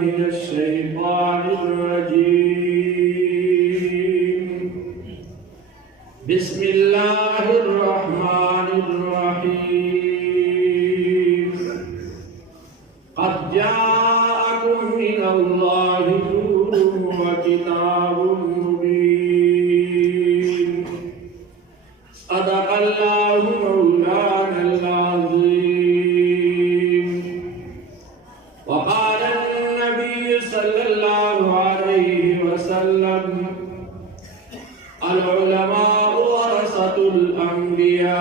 मिनश शैतानिर रजीम। बिस्मिल्लाहिर रहमानिर रहीम। क़द जाअकुम मिनल्लाहि नूरुन व किताबुम मुबीन। सदक़ल्लाहु मौलानल अज़ीम। वक़ाल अन्नबी सल्लल्लाहु अलैहि वसल्लम अल उलमाउ वरसतुल अंबिया।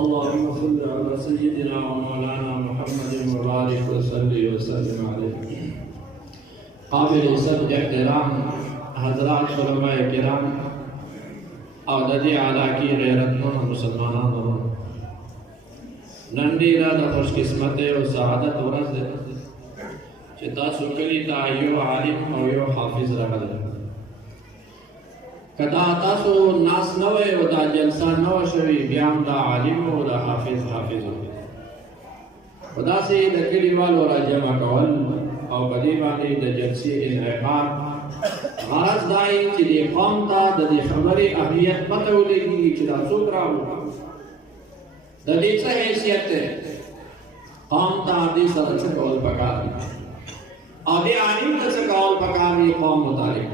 अल्लाहुम्मा सल्लि अला सय्यिदिना व मौलाना मुहम्मदिन व बारिक व सल्लि व सल्लिम अलैहि। काबिल इज़्ज़त एहतराम हज़रात उलमाए किराम और ददी आला की गैरतमंद मुसलमानों, नंढी रात खुशकिस्मत और सआदत वरस che tasu kali ta yo alim or yo hafiz rahal kada tasu nas nawe o da jalsa nawa shawi biam da alim o da hafiz خدا سے د کلیوال او راجمع کول او بدی باندې د جلسې انعقاد غرض دای چې د قوم ته د خبرې اهمیت پته ولګي چې دا څوک راو د دې څه حیثیت ده قوم ته دې سره څه کول پکار دي او دې عالم ته څه کول پکار دي قوم متعلق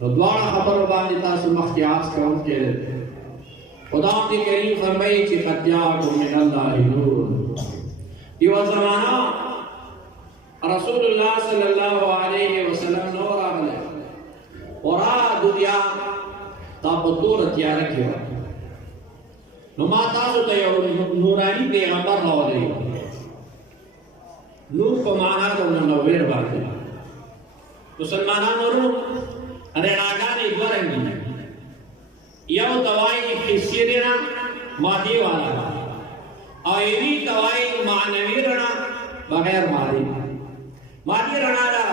نو دواړه خبرو باندې تاسو مخکیاس کوم کې خدا دې کریم فرمایي چې قد جاءکم من الله نور یو زمانہ رسول الله صلی الله علیه وسلم نور راغله اورا دنیا تابطور تیار کړو نو ما تاسو ته یو نورانی پیغمبر راوړی نور په معنا د منور باندې مسلمانانو رڼاګانې ورنګي یو دوائی حسی رنا مادی والا او ایوی دوائی معنوی رنا بغیر مادی رنا دا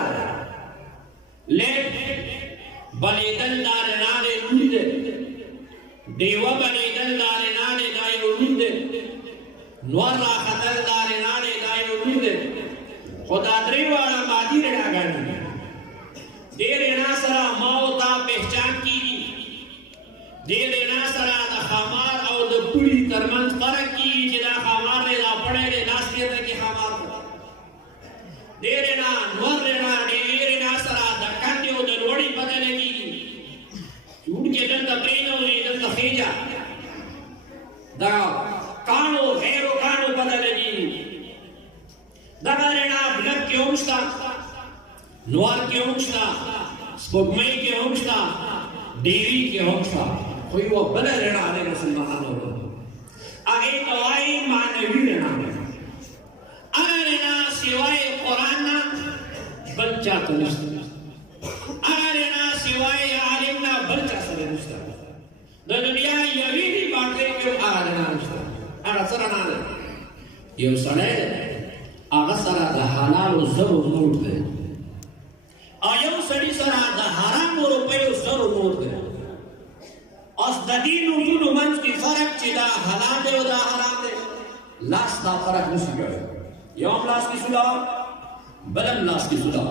لیٹ بلیدن دا رنا دے نوری دے دیوہ بلیدن دا رنا دے دائی نوری دے نور را خطر دا رنا دے دائی نوری دے خدا دری والا مادی رنا گانی دے رنا سرا موتا پہچان کی دې رڼا سره د خامار او د پوړي ترمنځ فرق کیږي چې دا خامار دی دا پړی دی لاس دې ته کې خامار دی دې رڼا نور رڼا دې رڼا سره د کاندې او د لوړي پته لګي چوټ کې دلته پرېنه وي دلته خېجا دا کانو غیرو کانو پته لګي دا رڼا بلک کې اومشتا نور کې اومشتا سپوږمۍ کې اومشتا دیوی کې اومشتا کوئی وہ بلا رہنا آنے مسلمانوں کو آگے قوائی معنوی رہنا انا رہنا سوائے قرآن نا بلچہ تو نشتا انا رہنا سوائے عالم نا بلچہ سر نشتا دا دنیا یویدی باقی کیوں آگا رہنا نشتا انا سرنا دے یو سڑے آگا سرا دا حلال و زر و نور دے آیو سڑی سرا دا حرام و روپے و زر و نور دے اس دین وجود منځ کې فرق چې دا حلال دی او دا حرام دی لاس دا فرق نشي کوي یو لاس کې سودا بلم لاس کې سودا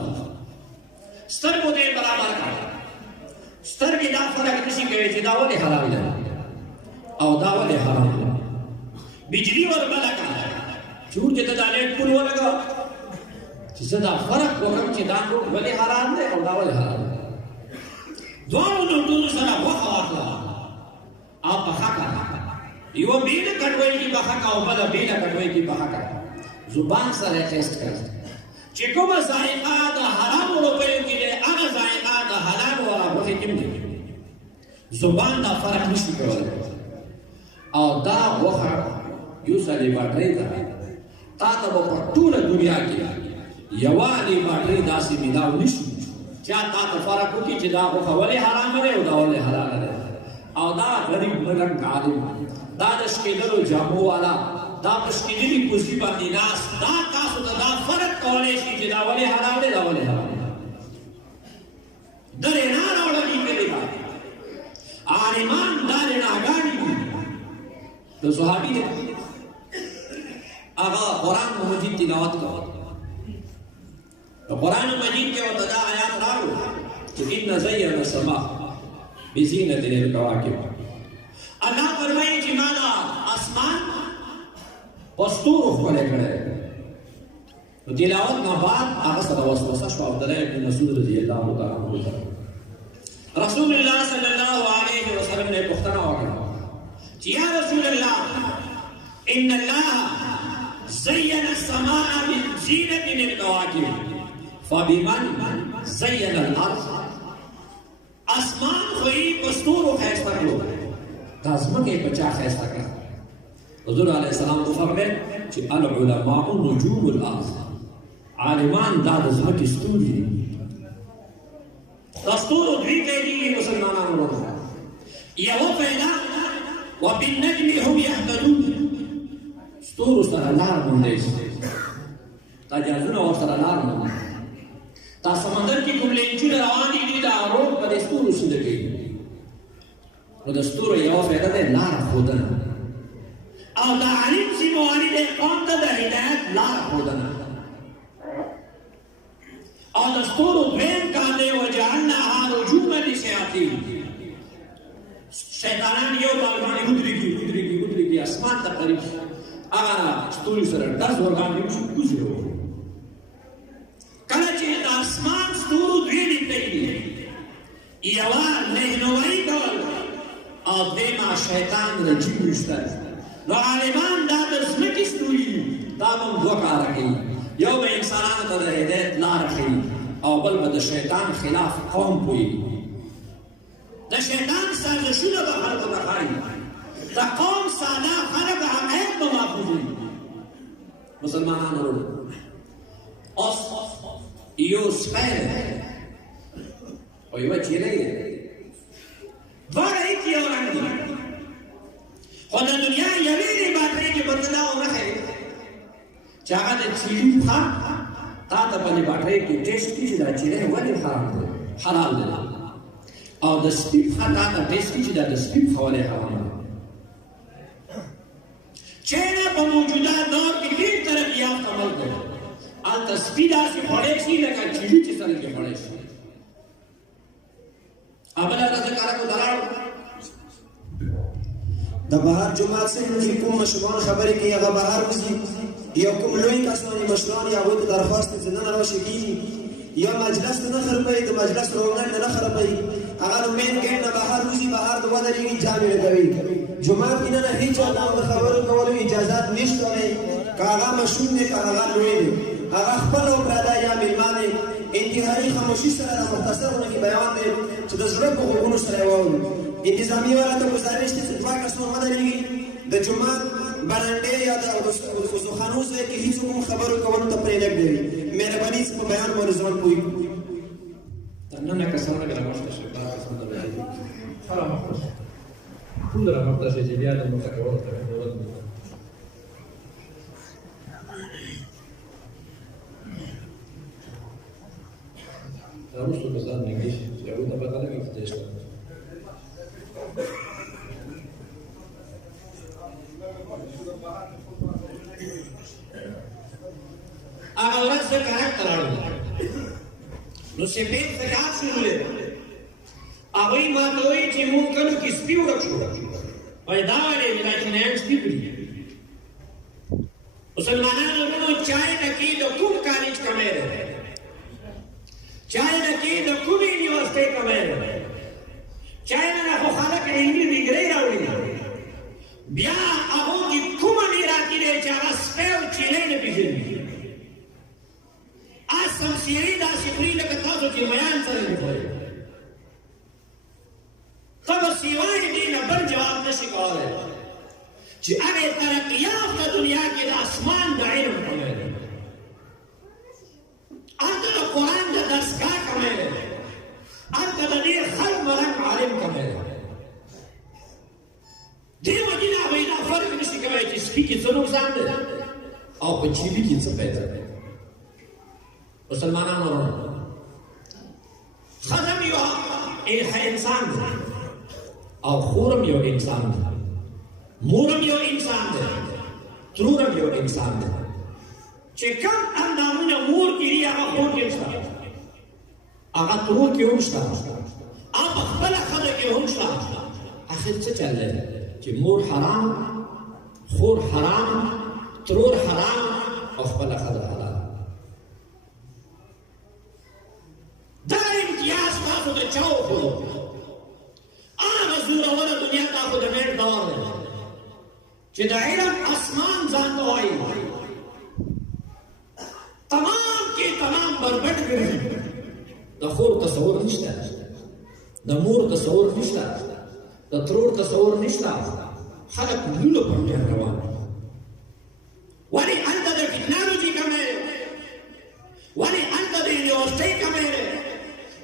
سترګو دې برابر کړه سترګې دا فرق نشي کوي چې دا ولې حلال دی او دا ولې حرام دی بجلی ور بلکا چور چې دا لیټ پول ولګا چې دا فرق وکم چې دا ولې حرام دی او دا ولې حلال دی دوه نو ټول سره وخت واخلا آپ بخاکا یو بیل کٹوئی کی بخاکا او بلا بیل کٹوئی کی بخاکا زبان سر ایخیست کرد چکو با زائقہ دا حرام روپیو کی لئے اگا زائقہ دا حلال ورا بخی کم دی زبان دا فرق نشتی کرد او دا وخا یو سالی باٹری دا تا تا با پٹول دنیا کی یوالی باٹری دا سی میداو نشتی چا تا تا فرق ہوکی چی دا وخا ولی حرام رے او دا ولی حلال رے او دا غریب رنگ عالم دا دشکیدلو جامو والا دا دشکیدلی کسی باندی ناس دا تاسو دا فرق کولیشی چی دا ولی حلال دے دا ولی حلال دے در انار اوڑانی کلی باندی عالمان دا رنا گانی دا صحابی دے هغه قرآن مجید تلاوت کوه. قرآن مجید کې ورته دا آیات راغلو چې ان زینا السماء بزینة للکواکب. الله فرمایي چې ما دا اسمان په ستورو ښکلی کړی دی. نو تلاوت نه بعد هغه سره وسوسه شوه. عبدالله ابن مسعود رضی الله تعالی عنه رسول الله صلی الله علیه وسلم نے پوښتنه وکړه چې یا رسول الله ان الله زین السماء بزینة للکواکب فبمن زین الارض. اسمان خوی پستورو خیسته کړو، دا ځمکه په چا خیسته کړه؟ حضور علیه السلام فرمایل چې العلماء نجوم الارض. عالمان دا د ځمکې ستوري دي. دا ستورو دوی پیدېږي مسلمانانو وروڼو. یوه پیدا وبالنجم هم یهتدون. ستورو سره لار موندی شي، دا جهازونه ورسره لار موندي. دا سمندر کې کوم لینچونه روان دي دا روډ په دې ستورو سیده کوي. نو د ستورو یوه فایده دی لاره ښودنه، او د عالم سیمواني د قوم ته د هدایت لاره ښودنه. او د ستورو دویم کار دی وجعلناها رجوما للشیاطین. شیطانان یو بل باندې ودرېږي اسمان ته قریب شي، هغه ستوري سره ډز ورباندې وشي کوزې وکړي. کله چې د اسمان ستورو دوې نږدې دي، یوه رهنمایي کول او دویمه شیطان رجیم ویشتل. نو عالمان دا د ځمکې ستوري دا به هم دوه کاره کوي. یو به انسانانو ته د هدایت لاره ښیي او بل به د شیطان خلاف قوم پوهېږي. د شیطان سازشونه به خلکو ته ښایي، د قوم ساده خلک حقایق به محفوظوي. مسلمانانو وروڼو، اوس یو سپی دی او یوه چیرۍ دی، دواړه هېڅ یو رنګ دي، خو د دنیا یوې دې باټرۍ کې ورته دا ونښیي چې هغه د چیري پښه تا ته په دې باټرۍ کې ټېسټ کړي چې دا چیرۍ ولې حلال دی، او د سپي پښه تا ته ټېسټ کړي چې دا د سپي پښه ولې حرام ده. چیرې په موجوده دور کې ډېر ترقي یافته ملک دی، هلته سپي داسې خوړی شي لکه چیري چې سره کې خوړی شي. بله ورځ کارکو ته لاړو، د بهر جومات صاحب چې کوم مشران خبرې کوي هغه بهر وځي، یا کوم لوی کسان مشران یا هغوی ته درخواست چې نه راشي کېږي، یا مجلس ته نه خرابوي، د مجلس رونق ته نه خرابوي، هغه نو مین ګیټ نه بهر وځي، بهر د ودرېږي جامې لګوي. جومات کې نه هېچ چا د خبرو کولو اجازات نشته دی، که هغه مشهور دی که هغه لوی دی، هغه خپل او پراده یا میلمه دی. انتهایي خاموشي سره د مختصرونه کې بیان دی چې د زړه په غوږونو سره یې واورو. انتظامي والا ته ګزارش دی چې دوه کسان ودرېږي، د جومات برنډې یا د وضوخانو ځای کې هېڅ کوم خبرو کولو ته پرېږدي. مهرباني په بیان باندې ځان پوه کړو. تر نهه کسانو کې رامخته شو، دا کسان ته راځي رامخته شو، ټول رامخته شي چې بیا د مخته کولو ته ضرورت نه ده. وروسته کسان نږدې شي چې هغوی ته پته لګي چې څه شته. هغه ورځ زه کارک ته راغلم، نو سپین زکات شروع دی. هغوی ما ته وایي چې مونږ کلو کې سپي ورک شو، وایي دا ولې دا چینایان سپي کړي. مسلمانانو وروڼو، چاینا کې د کوم کالج کمی دی، چاینا کې د کومې یونیورسټۍ کمی دی، چاینا نه خو خلک علمي ډګرۍ راوړي، بیا هغو کې کومه میراثي دی چې هغه سپی او چینی نه پېژني. سمسیري داسې خوري لکه تاسو چې میان سره دې خوري. ته به سوای دې نه بل جواب نشي کولی چې هغې ترقي یافته دنیا کې د اسمان د علم کمی دی، هلته د قرآن د دستګاه کمی دی، هلته د ډېر خلق ملک عالم کمی دی. دې وجې نه هغوی دا فرق نشي کولی چې سپي کې څه نقصان دی او په چیلي کې څه پیدا دی. مسلمانانو وروڼو، ښځه یو انسان دی او خور یو انسان دی، مور یو انسان دی، ترورم یو انسان دی چې کوم اندامونه مور کې دي هغه خور کې شته هغه ترور کې هم شته هغه خپله ښځه کې هم شته آخر څه چل دی چې مور حرام خور حرام ترور حرام او خپله ښځه حلال دا امتیاز تاسو د چا وښودو هغه زوروره دنیا تاسو د میټ دور دی چې د علم اسمان ځان ته وایي تمام کې تمام بربټ ګرځي د خور تصور نشته د مور تصور نشته د ترور تصور نشته خلک لولو پر ډېر روان ولې هلته د ټکنالوژي کمه دی ولې هلته د یونیورسټۍ کمه دی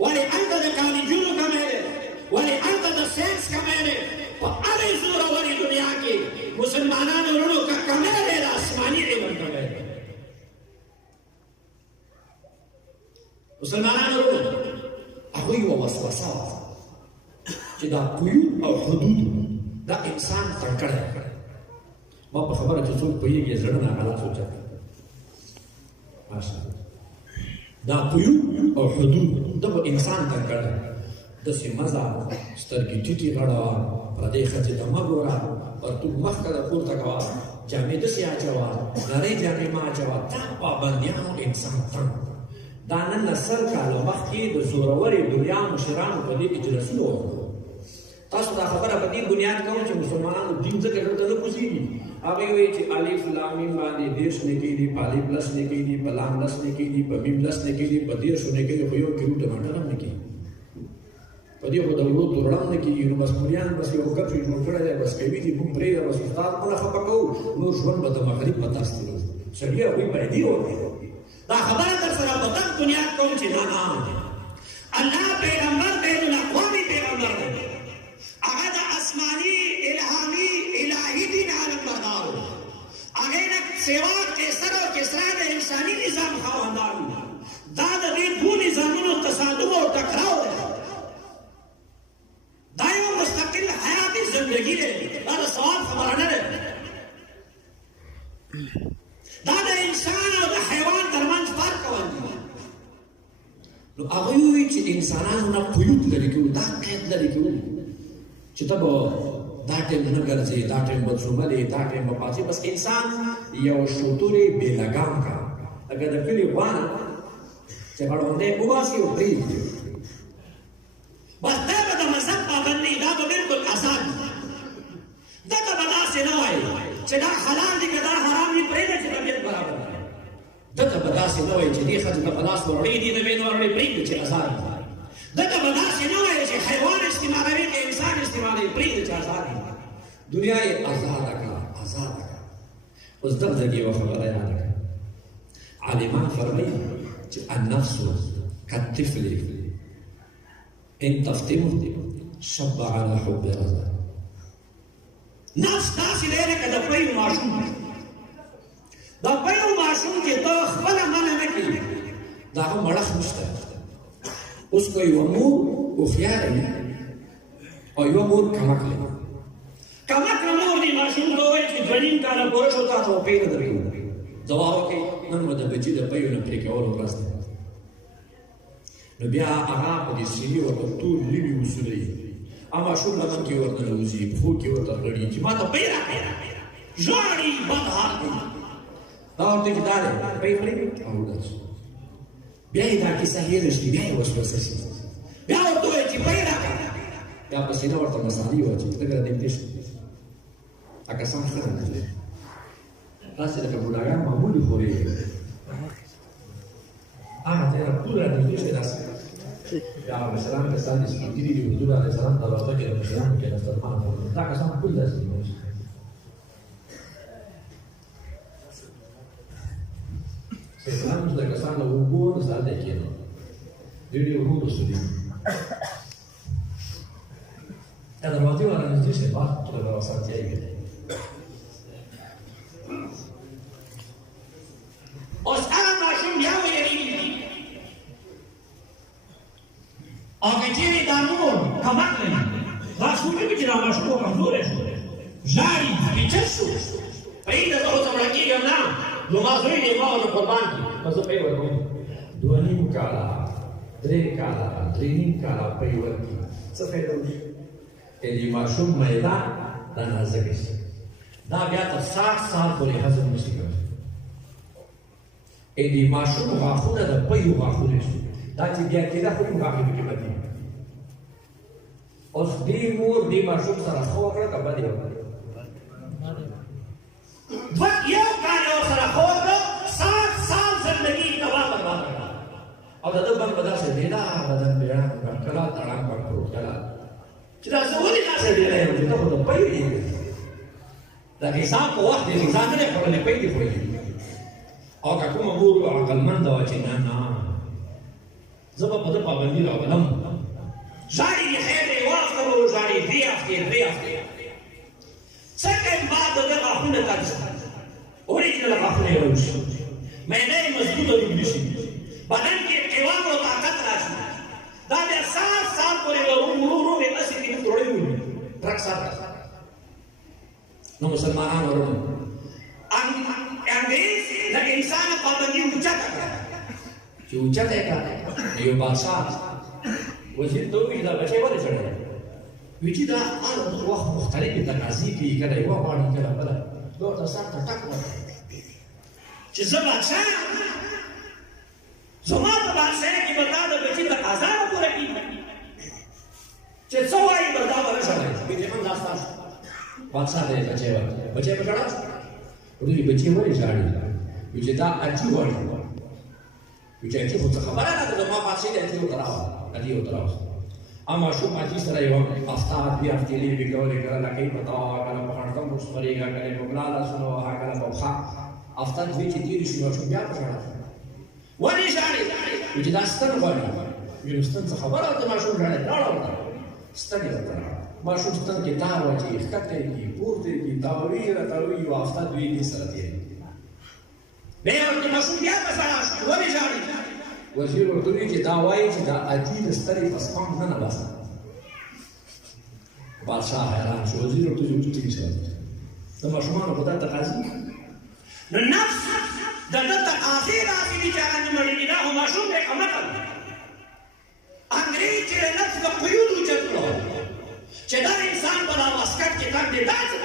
ولې هلته د کالجونو کمه دی ولې هلته د ساینس کمه دی په هرې زورورې دنیا کې مسلمانانو وروڼو که کمه دی د آسماني علم کمه دی مسلمانانو وروڼو هغوی یوه وسوسه وه چې دا قیود او حدود دا انسان تنګ کړی ما په خبره چې څوک پوهېږي زړه نه هغه لاس اوچت کړي ماشاءالله دا قیود او حدود دا به انسان تنګ کړی داسې مزه سترګې ټیټې غړوه پردۍ ښځې ته مه ګوره پرتوګ مخکې د پورته کوه جامې داسې اچوه نرۍ جامې مه اچوه دا پابندیانو انسان تنګ دا نن نه 100 کاله مخکې د زورورې دنیا مشرانو په دې اجلسونه وکړو تاسو دا خبره په دې بنیاد کوم چې مسلمانانو دین ځکه دلته نه پوهېږي هغوی وایي چې الف لام میم باندې 10 نیکۍ دي په الف 10 نیکۍ دي په لام 10 نیکۍ دي په میم 10 نیکۍ دي په 10 نیکۍ دي خو یو کیلو ټماټر هم نه کېږي په دې خو د ورو تورړم نه کېږي نو بس موریان بس یو ګپ یې جوړ کړی دی بس کوي دي موږ پرېږده بس استاد مونه خفه کوو نور ژوند به د مغرب په تاسو تېرو سړي هغوی باندې وکړي دا خبره در سره په دغه بنیاد کوم چې نه الله پیغمبر بین الاقوامي پیغمبر دی هغه د آسماني الهامي الهي دین عالم بردار هغې نه سوا قیصر او کسرا د انساني نظام خاوندان دا د دې دوه نظامونو تصادم او ټکراو دی دا یو مستقل حیاتي زندګي دی دا د ثواب خبره نه ده دا د انسان او د حیوان ترمنځ فرق کول دي نو هغوی وایي چې انسانانو نه قیود لرې کوو دا قید لرې کوو چې ته به دا ټیم نه ګرځې دا ټیم به څوملې دا ټیم به پاڅې بس انسان یو شوتورې بې لګام کا لکه د کلي غوا نه چې غړوندی وباسي او پرېږدي بس دا به د مذهب پابند نه دا به بلکل ازاد دته به داسې نه وایي چې دا حلال دي که دا حرام دي پرېږده چې طبیعت برابر دی دته به داسې نه وایي چې دې ښځې ته په لاس ورړې دي د وینې ورړې پرېږده چې ازاد دي دته به داسې نه وایي چې حیوان استعمالوي که انسان استعمالوي پرېږده چې ازاد دي دنیا یې ازاده کړه ازاده کړه اوس دلته کې یوه خبره یاده کړه عالمان فرمایي چې النفس کالطفل ان تفتنه شب على حب رضا نفس داسې دی لکه د پیل ماشوم د پیل ماشوم چې ته خپله منع نه کړي د هغه مړښت نشته اوس که یوه مور هوښیاره وي او یوه مور کمکله کمکله مور دې ماشوم ته ووایي چې 2.5 کاله پوره شو تا ته پۍ نه درکوو دوا وکړئ نن به د بچي د پیو نه پرې کولو ورځ ده نو بیا هغه په دې سیري ورته ټول لوي وسولوي ماشوم لمن کې ورته ننوځي پښو کې ورته غړي چې ما ته پۍ راکړئ ژاړي بد حال دی دا ورته چې دا دی پۍ خوري او ودرس بیا یې دا کیسه هېره شي بیا یې وسوسه شي بیا ورته وایي چې پۍ راکړه بیا په سینه ورته مسالې واچوي ته ګره نږدې شي دا کسان ښه نه دی تاسې لکه بوډاګان معمولي خورې هغه ځای نه پوره نږدې شي داسې یا مثلا کسان سپېڅلي دي حضور علیه السلام دروازه کې د مشرانو کېناستل دا کسان ټول داسې دي سلام د کسانو وګور ساده کېنو ډېرې وګورو سړي دا دروازه ورته نږدې شي په ټول دروازه کې اوس هغه ماشوم بیا ویریږي او که چېرې دا مور کمک لري دا څومره چې دا ماشوم کمزوری شو ژاړي پیچک شو په یې د کېږم نه نو ما زوی دی ما ورته قربان کړي نو زه پې ورکوم 2.5 کاله 3 کاله 3.5 کاله پې ورکړي څه فایده وشي دې ماشوم میدان دا نازک شي دا بیا تر 60 سال پورې هضم نشي کولی دې ماشوم غاښونه د پېو غاښونه شي دا چې بیا کېده خو یې غاښې پکې بدلېږي اوس دې مور دې ماشوم سره ښه وکړه که بد یې وکړه یو کال یې ورسره ښه وکړه 60 سال زندګي یې تباه برباد کړه او د ده بند به داسې ډېره بدن بېړه کړه کله تړاک به کړو کله چې دا زه ولې داسې ډېره یم چې ته خو د پۍ یې د حساب په وخت یې حساب نه دی خوړلی پۍ دې خوړلي او که کومه مور عقلمنده وه چې نه نه زه به په ده پابندي راولم ژاړي دې خیر دی یوه هفته به وژاړي 2 هفتې 3 هفتې سکند بعد د ده غاښونه تګ شي اوریجنل غاښونه یې روشي معده یې مضبوطه جوړ شي بدن کې قوام او طاقت راشي دا بیا 60 سال پورې به ورو ورو بې هسې کې دوړې وي ټرک سره نو مسلمانانو ورونو انګریز د انسان پابندي اوچته کړه چې اوچته یې کړه یو بادشاه وزیر ته وویل دا بچی ولې چړلی وایي چې دا هر وخت مختلفې تقاضې کوي کله یوه غواړي کله بله دا ورته سر ته ټک ورکړه چې زه بادشاه یم زما په بادشاهۍ کې به دا د بچي تقاضا به پوره کېږي چې څه وایي به دا به نه شړی وایي هم دا ستاسو بادشاه ته یې بچی ورکړه بچی به ژړا وایي بچی ولې ژاړي وایي چې دا اجي غواړي وایي چې اجي خو څه خبره نه ده زما بادشاهي د اجي ورته راوړه اجي ورته راوړه اما ماشوم اجي سره یو هفته 2 هفتې لېبې کولې کله لکۍ په توا کله په خړکم وسپرېږه کله په ملا لاسونه وهه کله په پښه هفته 2 چې تېرې شي ماشوم بیا په ژړا ولې ژاړې وایي چې دا ستن غواړي وایي نو ستن څه خبره ده ماشوم ژاړي لاړه ورته ستن یې ورته راوړه ماشوم ستن کې تار واچوي ښکته یې کړي پورته یې کړي تاووي راتاوي یوه هفته 2 دې سره تېرې بیا ورته ماشوم بیا په ژړا شو ولې ژاړې وزیر ورته وایي چې دا وایي چې دا اجي د سترې په سپم نه باسه بادشاه حیران شو وزیر ورته وایي چې ټیک شه د ماشومانو په دا تقاضي نو نفس د ده تقاضې داسې دي چې هغه نه مړېږي دا خو ماشوم دی که متل انګریز چې نفس به قیود اوچت کړو چې دا انسان په دا واسکټ کې تګ دی داسې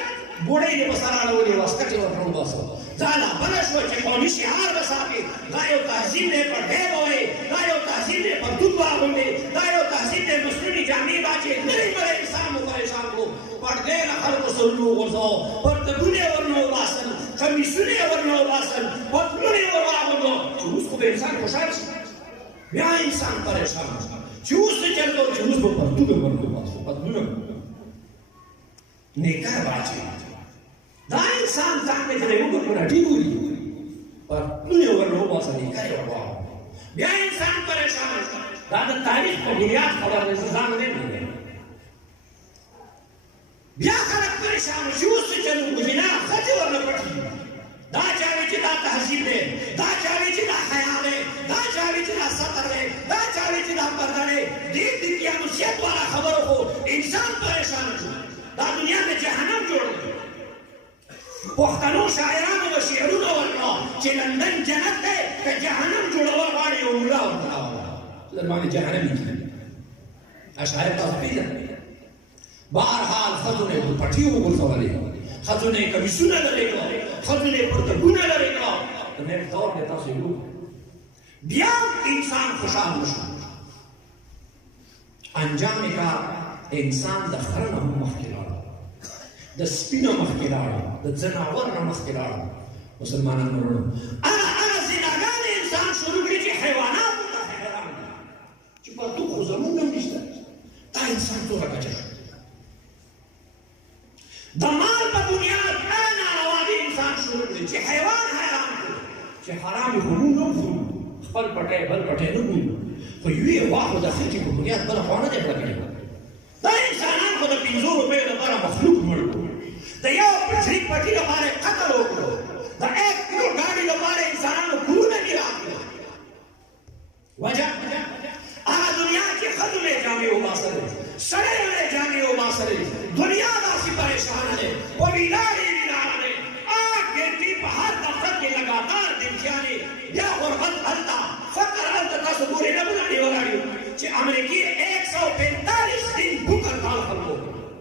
بوډۍ دې په سر اړولې واسکټ یې ورته وباسو دا لا بله شوه چې قومي شعار به ساتي دا یو تهذیب دی پردی به وایي دا یو تهذیب دی پرتوګ به اغوندې دا یو تهذیب دی مصنوعي جامې به اچې نوی بله انسان مو پریشان کړو پردی له خلکو سرونه وغورځوه پرتګونه یې ورنه وباسل کمیسونه یې ورنه وباسل پتلونه یې ور واغوندو چې اوس خو به انسان خوشحال شي بیا انسان پریشان چې اوس څه چل کوو چې اوس به پرتوګ ورنه وباسو پتلونه نیکر به اچوي دا انسان ځان ته چې دی وګورو راټینګ ولي پتلونه یې ورنه وباسه نیکر یې ور واغوندو بیا انسان پریشان دا د تاریخ په بنیاد خبر دی زه ځان نه پوهېږم بیا خلک پریشان شي اوس څه چل وکړو چې نه ښځې ورنه پټي دا چا وایي چې دا تهذیب دی دا چا وایي چې دا حیا دی دا چا وایي چې دا ستر دی دا چا وایي چې دا پرده دی دې دقیانوسیت والا خبرو خو انسان پریشان شو دا دنیا د جهنم جوړ دی پښتنو شاعرانو به شعرونه ورکړه چې لندن جنت دی که جهنم جوړول غواړي یو ملا ورته راوړه در باندې جهنم یې اشعار تاسو پېژنئ بهرحال ښځو نه یې پټي وغورځولې ښځو نه یې کمیسونه لرې کړه ښځو نه یې پرتګونه لرې کړه د نیک طور دی تاسو یې وګورئ بیا انسان خوشحال شو انجام کار انسان د خره نه هم مخکې لاړه د سپي نه مخکې لاړه د ځناور نه مخکې لاړه مسلمانانو وروڼو هغه زناګانې انسان شروع کړي چې حیواناتو ته حیران دي چې پرتوګ خو زموږ هم نشته دا انسان څومره کچه شو د مال په بنیاد ناروا دي انسان شروع کړي چې حیوان حیران کړي چې حرام یې خو موږ نه خورو خپل پټی بل پټی نه ګورو خو یوې غواښو د خټې په بنیاد بله خوا نه دی کړه کړې دا انسانان خو د 5 روپیو لپاره مخلوق مړ کړو د یو پچریک پټي لپاره یې قتل وکړو د 1 کیلو ګاډي لپاره انسانانو کورونه ګیران کړل وجه هغه دنیا کې ښځو نه یې جامې وباسلې سړی نه یې جامې وباسلې دنیا داسې پریشانه دی په ویلارې ویلاره دی 8 ګنټې په هر چې امریکای 145 دن بھوک ہڑتال خلکو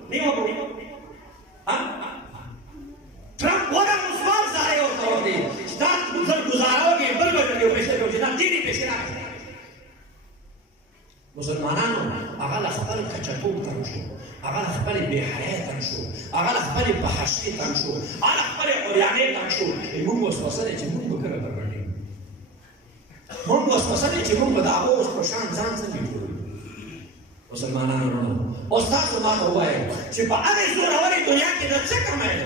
نہیں ہو بڑی ٹرمپ وہاں مسوال ظاہر ہوتا ہوگی دا گزارو گے بلبل جو پیسے جو دا تیری پیسے راکھے مسلمانانو هغه خپل کچکوب تم شو هغه خپل بے حیا تم شو هغه خپل بحثی تم شو هغه خپل اوریانه تم شو موږ وسوسه چې موږ وکړو بربندي موږ وسوسه چې موږ د اوس په شان ځان څنګه جوړو مسلمانانو اوس تاسو ما وایي چې په هغه زوروري دنیا کې د څه کمای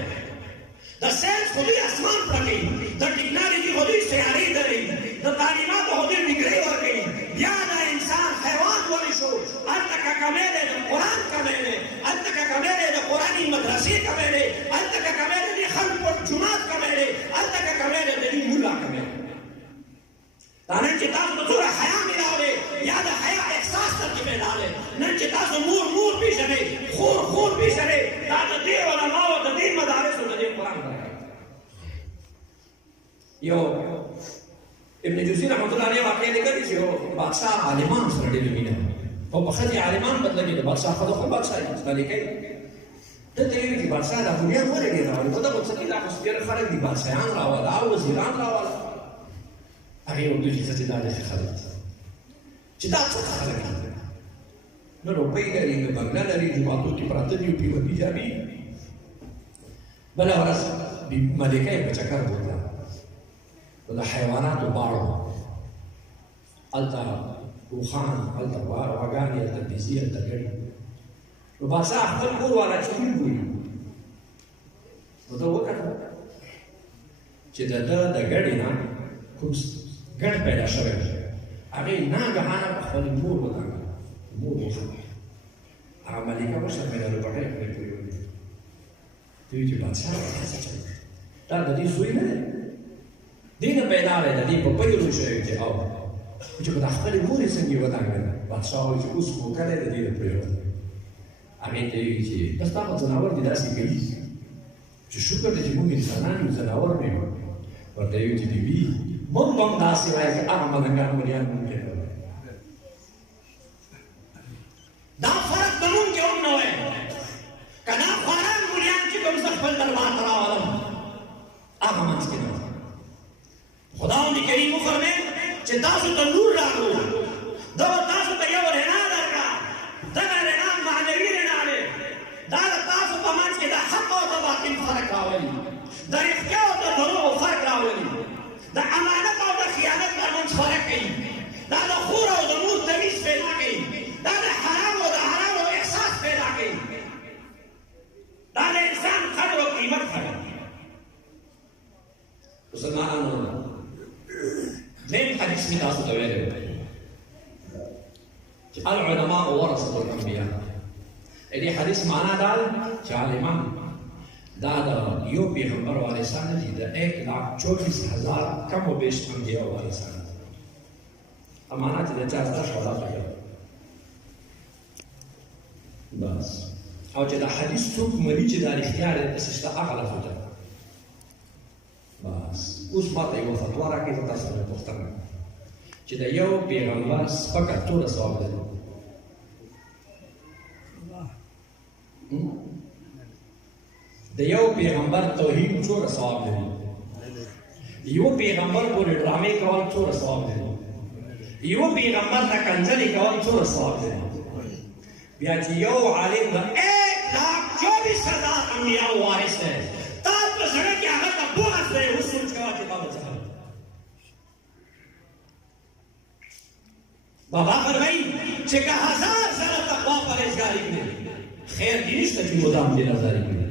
د ساينس خو دې اسمان پرګي د ټیکنالوژي خو دې سیارې درې د تعلیمات خو دې ډیګري ورکړي بیا د انسان حیوان ولې شو الته کمېده د قران کمېده الته کمېده د قرآني مدرسې کمېده الته کمېده د خلکو جمعات کمېده الته کمېده د دې مولا کمېده دا نن چې تاسو ټول حیا ملاوي یا د حیا احساس ترکي ملاوي نن چې تاسو مور پیژنئ خور پیژنئ دا د دې علماء او د دې مدارس او د دې قرآن یو ابن جوزی رحمت الله علیه واقعي لیکلی چې یو بادشاه عالمان سره ډېره مینه او په ښځې عالمان بدلوي د بادشاه ښځه خو بادشاه دا لیکي دلته یې وایي چې بادشاه دا بنیاد ولې ډېر راولي خو دا خو څه دي دا خو ډېر خلک دي بادشاهان راوله او وزیران راوله هغې ورته چې ښځې دا ډېرې خلک چې دا څه خلک دي نه روپۍ لري نه بنګله لري جوماتو کې پراته دي پیوندي جامې بله ورځ ملکه یې په چکر بوتله د حیواناتو باړو هلته اوښان هلته غواګانې هلته بیزي هلته ګړي نو بادشاه خپل کور والا چې وګوري نو ده وکتل چې د ده د ګړي نه کوم ګډ پیدا شوی دی هغې ناګهانه په خپلې مور ودانګله مور وخندل هغه ملکه وشرمېده لوبټۍ خپلې پورې ونیولې ته وایي چې بادشاه څه چل دا د دې زوی نه دی دې نه پیدا دی د دې په پیلو شوی چې او چې په خپلې مور یې څنګه یې ودانګله بادشاه وایي چې اوس خو کلی د دې نه پرېوت هغې ته وایي چې دا ستا په ځناور دې داسې کوي چې شکر دی چې موږ انسانان یو ځناور نه یو ورته یې وایي چې بیبي موږ هم داسې وایي چې هغه ملنګان مریان موږ کې دا فرق به موږ کې هم نه وای که دا خواران مریان چې کوم زه خپل دربار ته راولم هغه منځ کې نه خداوند کریم وفرمایل چې تاسو ته نور راغلو دا به تاسو ته یو رڼا درکړه دغه رڼا معنوي رڼا دی دا د تاسو په منځ کې د حق او د باطل فرق راولي د رښتیا او د دروغو فرق راولي د امانت او د خیانت ترمنځ فرق کوي دا د خور او د مور تمیز پیدا کوي دا د حرام او د حرامو احساس پیدا کوي دا د انسان قدر او قیمت ښيي مسلمانانو دیم حدیث می تاسو ته ویلی چې العلماء ورثة الانبیاء دې حدیث معنا دا چې عالمان دا د یو پیغمبر وارثان دي د 1,24,000 کم و بیش انبیاء وارثان امانت د چا زده شوه کوي بس او چې دا حدیث څوک مني چې دا رښتیا دی داسې شته هغه لفظ ده بس اوس ماته یوه فتوا راکړئ زه تاسو نه پوښتنه چې د یو پیغمبر سپکه څومره ثواب لري د یو پیغمبر توحید څومره ثواب لري یو پیغمبر پورې ډرامې کول څومره ثواب لري یو پیغمبر ته کنځلې کول څومره ثواب لري بیا چې یو عالم د 1,24,000 انبیاء وارث دی تاسو په زړه کې هغه ته بغض دی اوس سوچ کوه چې تا به څه بابا فرمایي چې که 1000 سره تقوا پرهیزګاري کړي خیر دې نشته چې مدام دې نظاري کړي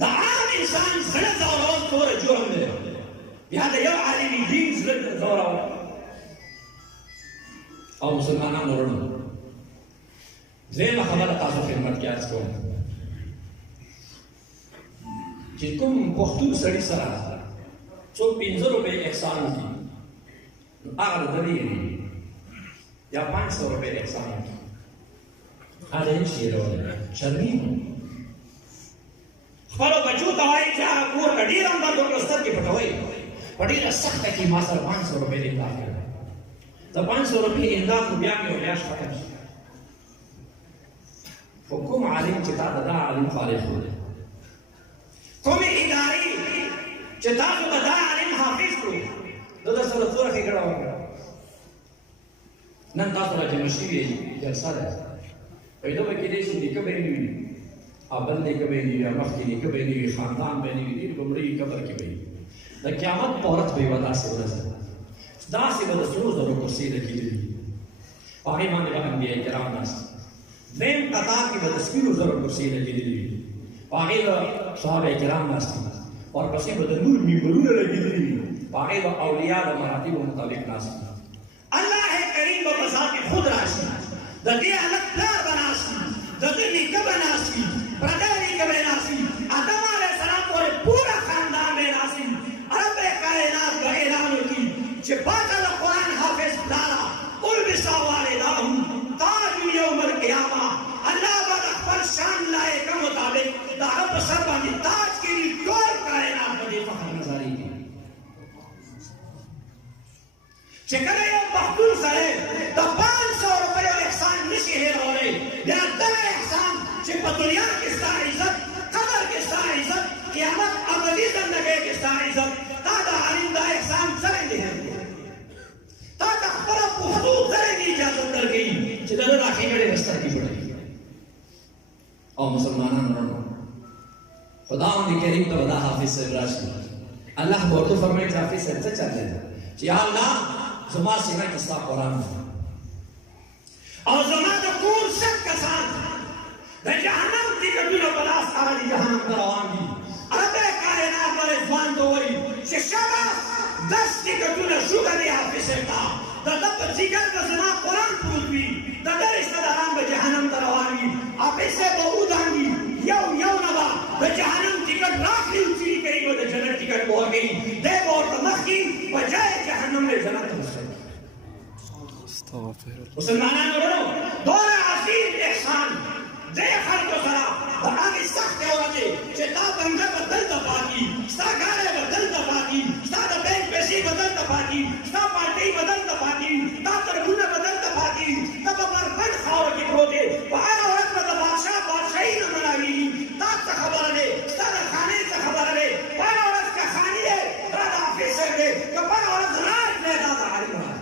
د عام انسان زړه ځورول څومره جرم دی بیا د یو عالم دین زړه ځورول او مسلمانانو ورونو دویمه خبره تاسو خدمت کې عرض کوم چې کوم پښتون سړي سره څوک 15 روپۍ احسان وکړي نو هغه درېږي یا 500 روپۍ احسان وکړي هغه یې شي راوړي شرمېږي خپلو بچو ته وایي چې هغه کور که ډېر هم درد وکړو سترګې پټوئ په ډېره سخته کې ما سره 500 روپۍ دې کار کړی د 500 روپۍ امداد خو بیا مې میاشت ختم شي خو کوم عالم چې تا د دا عالم خالق کړی کومې ادارې چې تاسو د دا عالم حافظ کړو د ده سره څومره ښېګړه وکړه نن تاسو را جمع شوي جلسه ده پیدا به کېدای شي نیکه به یې نه وي بل نیکه به یې نه وي یا مخکې نیکه به یې نه وي خاندان به یې نه وي ډېر به مړه وي قبر کې به وي د قیامت په ورځ به یوه داسې ورځ ده داسې به د سرو زرو کرسۍ لګېدلي وي په هغې باندې به انبیا کرام ناست دویم قطار کې به د سپینو زرو کرسۍ لګېدلي وي په هغې به صحابه کرام ناست وي ورپسې به د نور منبرونه لګېدلي وي په هغې به اولیا د مراتبو مطابق ناست وي الله کریم به په ذات خود راشي د دې هلک پلار به ناست وي د ده نیکه به ناست وي پردی نیکه به ناست وي آدم علیه السلام پورې پوره خاندان به ناست وي رب کائنات به اعلان وکړي چې باطل د قرآن حافظ پلاره البسا والداهم تاج یوم القیامه الله به د خپل شان لایقه مطابق د هغه په سر باندې تاج کړي ټول کائنات به دې فخر نظارېږي چې کله یو پښتون سړی د 500 روپیو احسان نشي هېرولی بیا دغه احسان چې په دنیا کې ستا عزت قبر کې ستا عزت قیامت ابدي زندګۍ کې ستا عزت تا د عالم دا احسان څرنګه هېر کړي تا ته خپله پښتو څرنګه اجازت درکوي چې د ده دا ښېګړې د سترګې پټوي او مسلمانان ورنو خداوند کریم ته به دا حافظ صاحب راشي الله به ورته فرمایي چې حافظ صاحب څه چل دی چې یا الله زما سینه کې ستا قرآن او زما د کور سل کسان د جهنم ټکټونه په لاس هغه د جهنم ته روان دي رب کائنات به رضوان ته وایي چې شاباس 10 ټکټونه شوګه دی حافظ صاحب ته د ده په ځیګر به زما قرآن پروت وي د ده رشته داران به جهنم ته روان وي حافظ صاحب به ودانګي یو نه به د جهنم ټکټ راخلي او چیرې کوي به د جنت ټکټ به ورکوي دی به ورته مخکې په جای جهنم به جنت ته رسوي مسلمانانو ورونو دونه عظیم احسان دې خلکو سره د هغې سختې ورځې چې تا بنګه به دلته پاتې ستا ګاډی به دلته پاتې ستا د بینک پیسې به دلته پاتې ستا پارټۍ به دلته پاتې ستا تربونه به دلته پاتې ته به پر بند خاوره کې پروت یې په هغه ورځ به د بادشاه بادشاهي نه ملاوېږي تا څه خبره دی ستا د خانې څه خبره دی په هغه ورځ که خاني دی دا د حافظ صاحب دی که په هغه ورځ راج دی دا د عالم راج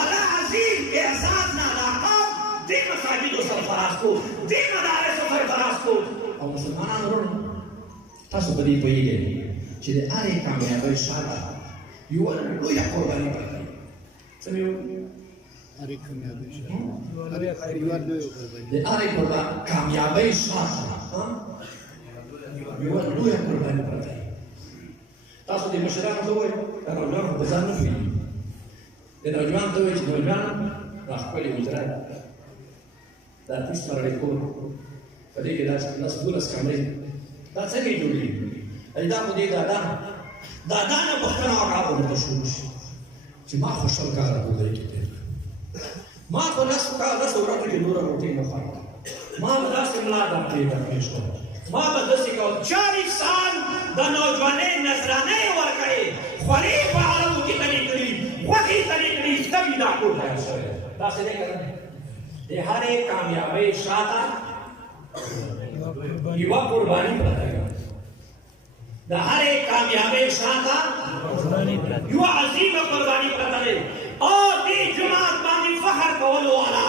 الله عظیم احساس نه علاقاب دې مساجدو سرفراز کو دې مدارسو سرفراز کو او مسلمانانو ورونو تاسو په دې پوهېږئ چې د هرې کامیابۍ شاته یوه لویه قرباني پرته وي څه مې وویل هرې کامیابۍ شاته د هرې کامیابۍ شاته یوه لویه قرباني پرته وي تاسو دې مشرانو ته ووایئ د نوجوانو په ځان نه پوهېږي د نوجوان ته وایي چې نوجوان دا ښکلې حجره ده دا 30 مرړۍ کور په دې کې داسې 10-12 کمرې دا څنګه یې جوړېږي دا خو دې دادا نه پوښتنه وکړه به ورته شروع شي چې ما خو 100 کاله ډوډۍ کې تېر ما خو 10 ورځو کې نوره روټۍ نه خوړله ما به داسې ملا ډاکټرې ته پېښ کړم ما به داسې کول 40 سال د نوجوانۍ نذرانۍ ورکړې خولې په عربو کې تلې کړي غوښې تلې کړي تبې دا ټول تیار شوی داسې دی که نه د هرې کامیابۍ شاته یوه قرباني پرته ده د هرې کامیابۍ شاته یوه عظیمه قرباني پرته ده او دې جومات باندې فخر کولو والا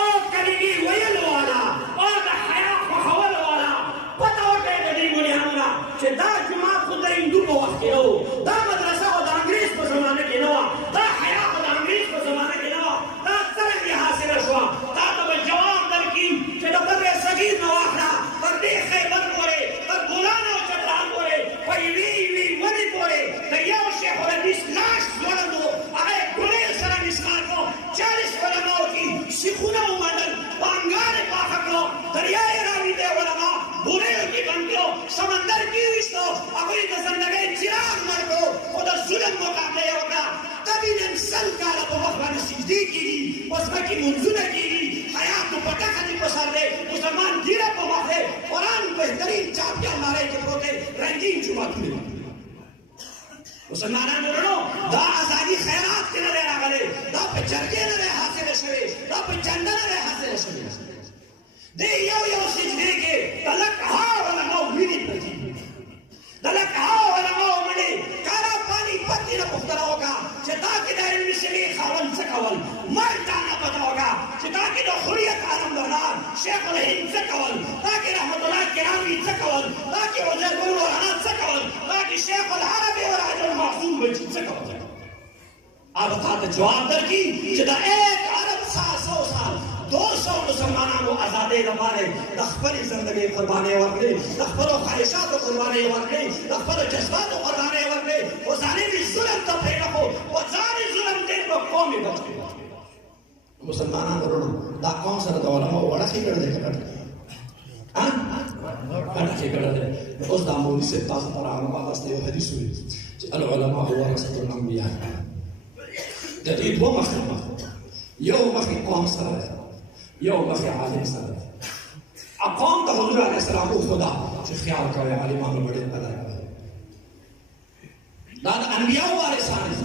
او کلمې ویلو والا او د حیا خوښولو والا پته وکړئ د دې ملیانو نه چې دا جومات خو د هندو په وخت کې نه و دا مدرسه خو د انګریز په زمانه کې نه وه دا حیا خو د انګریز په زمانه کې نه وه دا څرنګه حاصله شوه تا ته به جواب درکړي چې د بر صغیر نه واخله تر دې خیبر پورې تر بولان او چترال پورې په یوې ونې پورې د یو شیخ الحدیث لاش ځوړند و هغه یې ګولۍ سره مسمار کړو 40 علماو کې سیخونه ومنډل بانګان یې پاخه کړو دریا یې راویدې علما بوریو کې بند کړو سمندر کې ویستو هغوی د زندګۍ چراغ مړ کړو خو د ظلم مقابله یې وکړه تبې نن 100 کاله په مخ باندې سجدې کېږي په ځمکې لمونځونه کېږي حیات په پټکه دې په سر دی مسلمان ګیره په مخ دی قرآن بهترین چاپیان نارۍ کې پروت دی رنګین جوماتونه مسلمانانو ورونو دا ازادي خیرات کې نه راغلي دا په جرګې نه حاصل شوی دا په جنډه نه حاصل شوی دی یو سجدې کې تلک ها ولا نو ویني پتی تلک ها ولا نو مړي کارا پانی پتی نه پختره وکا چې دا کې د علم شری خاون څه کول مردا نه پته وکا چې دا کې د خریت عالم دلال شیخ الهند څه کول دا کې رحمت الله کرامي څه کول دا کې وزیر ګورانه څه کول دا کې شیخ العربي وراج المعصوم بچ څه کول अब تا جواب درکې چې دا 1 ارب 700 سال 200 مسلمانانو آزادۍ لپاره د خپل ژوندۍ قرباني ورکړي د خپل خواهشاتو قرباني ورکړي د خپل جذباتو قرباني ورکړي او ظالم ظلم ته پرېږده خو او ظالم ظلم دې په قوم یې بچ کړي مسلمانانو ورونو دا قوم سره د علماو وړه ښېګړه دی که ګډه ګډه ښېګړه دی اوس دا مولوي صاحب تاسو ته راغلم تاسو ته یو حدیث وویل چې العلماء ورثة الانبیاء د دې دوه مخې یو مخې قوم سره دی یو مخې عالم سره دی قوم د حضور علیه السلام او خدا چې خیال کوي عالمانو به ډېر قدر کوي دا د انبیاو وارثان دي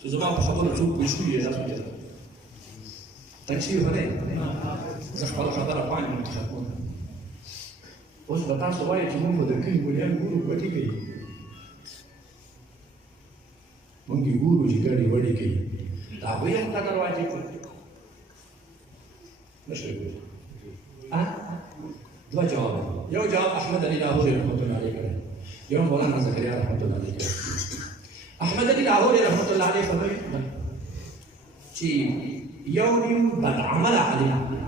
چې زما په خبرو څوک پوه شوي یې داسې کېده تکشیف نه زه خپله خبره پایم منتخبونه اوس به تاسو وایئ چې مونږ به د کلي ملیان ګورو ګټې کوي مونږ یې ګورو چې ګډې وډې کوي د هغوی هم قدر واجب دی نه شوی ګورو دوه جواب یو جواب احمد علي لاهوري رحمت الله علیه کړی یو مولانا زکریا رحمت الله علیه کړی احمد علي لاهوري رحمت الله علیه فرمایي چې یو نیم بدعمل عالم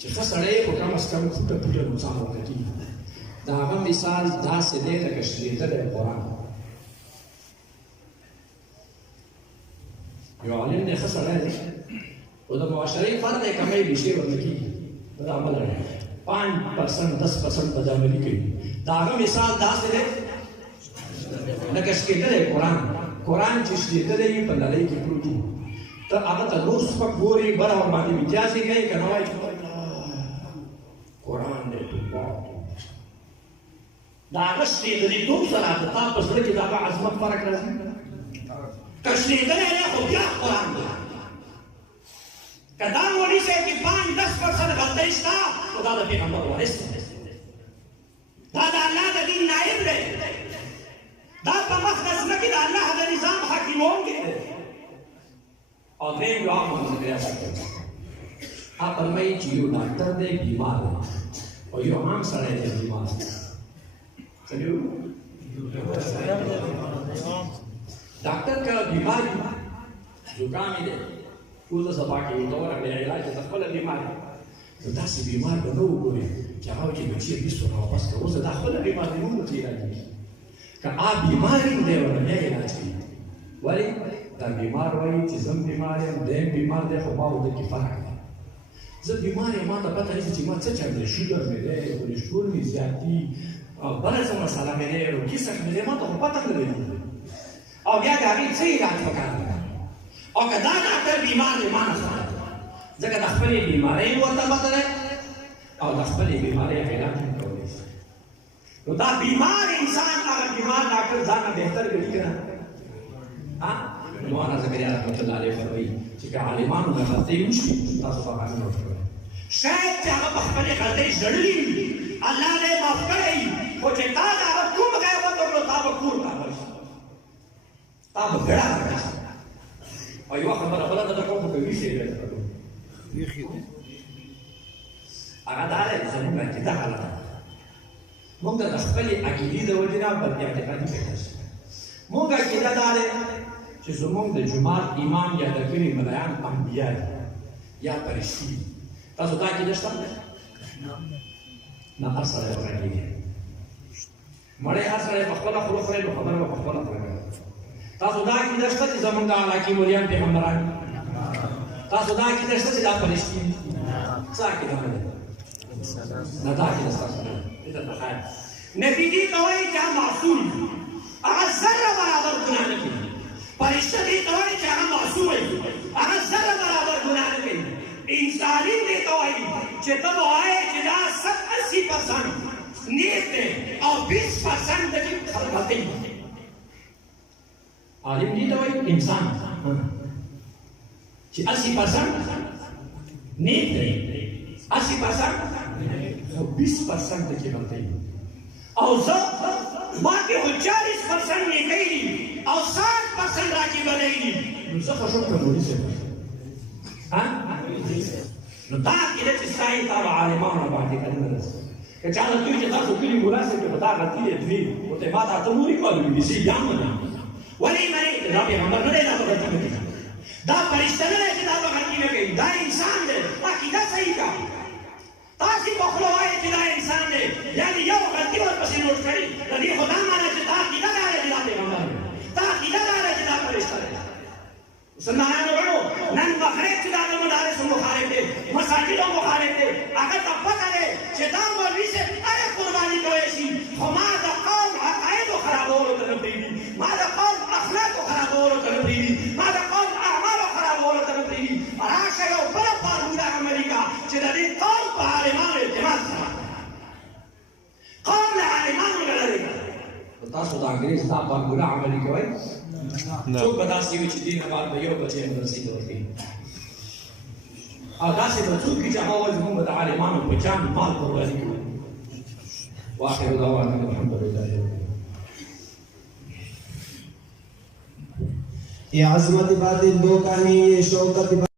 چې ښه سړی خو کم از کم فوټه فوټه نقصان ورته کېږي د هغه مثال داسې دی لکه شلېدلی قرآن یو عالم دی ښه سړی دی خو د معاشرې فرد یې کمی بیشې ورته کېږي بد عمل دی 5% 10% بد عملي کوي د هغه مثال داسې دی لکه شلېدلی قرآن چې شلېدلی وي په نړۍ کې پروت وي ته هغه ته نور سپک ګورې بره ورباندې امتیازې کوي که نه وایي چې قرآن دی د هغه شلېدلیتوب سره د تا په زړه کې د هغه عظمت فرق راځي که شلېدلی دی خو بیا قرآن دی که دا مولي صاحب کې 5-10% غلطۍ شته نو دا د پیغمبر وارث دی دا د الله د دین نایب دی دا په مخ د ځمکې د الله د نظام حاکمونکی دی او درېیم جواب محمد زکریا صاحب کوي هغه فرمایي چې یو ډاکټر دی بیمار دی او یو عام سړی دی بیمار دی ډاکټر که بیمار وي زکام یې دی پوزه صفا کوي ورته ورکړې علاج ته خپله بیمار دی نو داسې بیمار به نه وګورې چې هغه وایي چې بچي یې بیسو راواپس کړه اوس دا خپله بیمار دی موږ ورته علاج کوي که هغه بیمار وي دی ورته بیا علاج کوي ولې دا بیمار وایي چې زم بیمار یم دی بیمار دی خو ما ورته کې فرق دی زه بیمار یم ما ته پته نشته چې ما څه چل دی شوګر مې دی کولېسټرول مې زیات دي او بله څه مسله مې دی روکیسک مې دی ما ته خو پته نه لري او بیا د هغې څه علاج پکار دی او که دا ډاکټر بیمار دی ما نه خبره ځکه د خپلې بیمارۍ ورته پته دی او د خپلې بیمارۍ علاج هم کولی شي نو دا بیمار انسان هغه بیمار ډاکټر ځان نه بهتر ګڼي که نه مولانا زکریا رحمت الله علیه فرمایي چې که عالمانو نه غلطۍ وشي تاسو به معلومه ورکوئ شاید چې هغه په خپلې غلطۍ ژړلي وي الله دې معاف کړی خو چې تا د هغه کوم غیبت وکړو تا به کور ته راشي تا به ګړه راشي او یوه خبره بله ده کوم که ویښې دی هغه دا دی زموږ عقیده غلطه ده موږ د خپلې عقیدې د وجې نه بد اعتقادي پیدا شي موږ عقیده دا دی چې زموږ د جومات امام یا د کلي ملایان انبیا دي یا فرشتي دي تاسو دا عقیده شته نه هر سړی ورغېږي مړی هر سړی په خپله خوله خوري نو خبره به په خپله خوله کوي تاسو دا عقیده شته چې زموږ د علاقې مولیان پیغمبران دي تاسو دا عقیده شته چې دا فرشتي دي څه عقیده نه ده نه دا عقیده ستاسو نه ده نتیجې ته وایي چې هغه معصوم دي هغه ذره برابر ګناه نه کوي فرشته دې ته وایي چې هغه معصوم وي هغه ذره برابر ګناه نه کوي انساني دې ته وایي چې ته به وایې چې دا 70-80% نیک دی او 20% د کې غلطۍ عالم دي ته وایي انسان چې 80% نیک دی 80% خو 20% کې غلطۍ او زه ما کې خو 40% نیکۍ دي او 60% راکې بدۍ دي نو زه خو شکر مولي صاحب نو دا عقیده چې ستایي تا به عالمانو باندې کلمه رسي که چا له دوی چې تاسو کلي مولا صاحب کې به دا غلطي دی دوی ورته ما ته ته مورې کوه بي بي سي یا منه ولې منې دا پیغمبر نه دی دا به غلطي نه کوي دا فرشته نه دی چې دا به غلطي نه کوي دا انسان دی عقیده صحیح کا تاسې په خوله وایئ چې دا انسان دی یعنې یو غلطي ورپسې نوټ کړي د دې خو دا معنی چې دا عقیده دا دی چې دا پیغمبر دی دا عقیده دا دی چې دا فرشته دی مسلمانانو وړو نن مخرج چې دا د مدارسو مخالف دی مساجدو مخالف دی هغه ته پته دی چې دا مولوي صاحب هرې قرباني کولی شي خو ما د قوم عقایدو خرابولو ته نه پرېږدي ما د قوم اخلاقو خرابولو ته نه پرېږدي ما د قوم اعمالو خرابولو ته نه پرېږدي راشه یو بله فارموله عملي کړه چې د دې قوم په عالمانو اعتماد سره قوم له عالمانو نه لرې تاسو د انګریز دا فارموله عملي کوئ څوک به داسې وي چې دې نه بعد به یو بچی مدرسې ته ورکوي او داسې به څوک وي چې هغه وایي زموږ به د عالمانو په جان مال قرباني کړو واخر دعوانا الحمد لله ये अजमत बातें दो का नहीं ये शौकत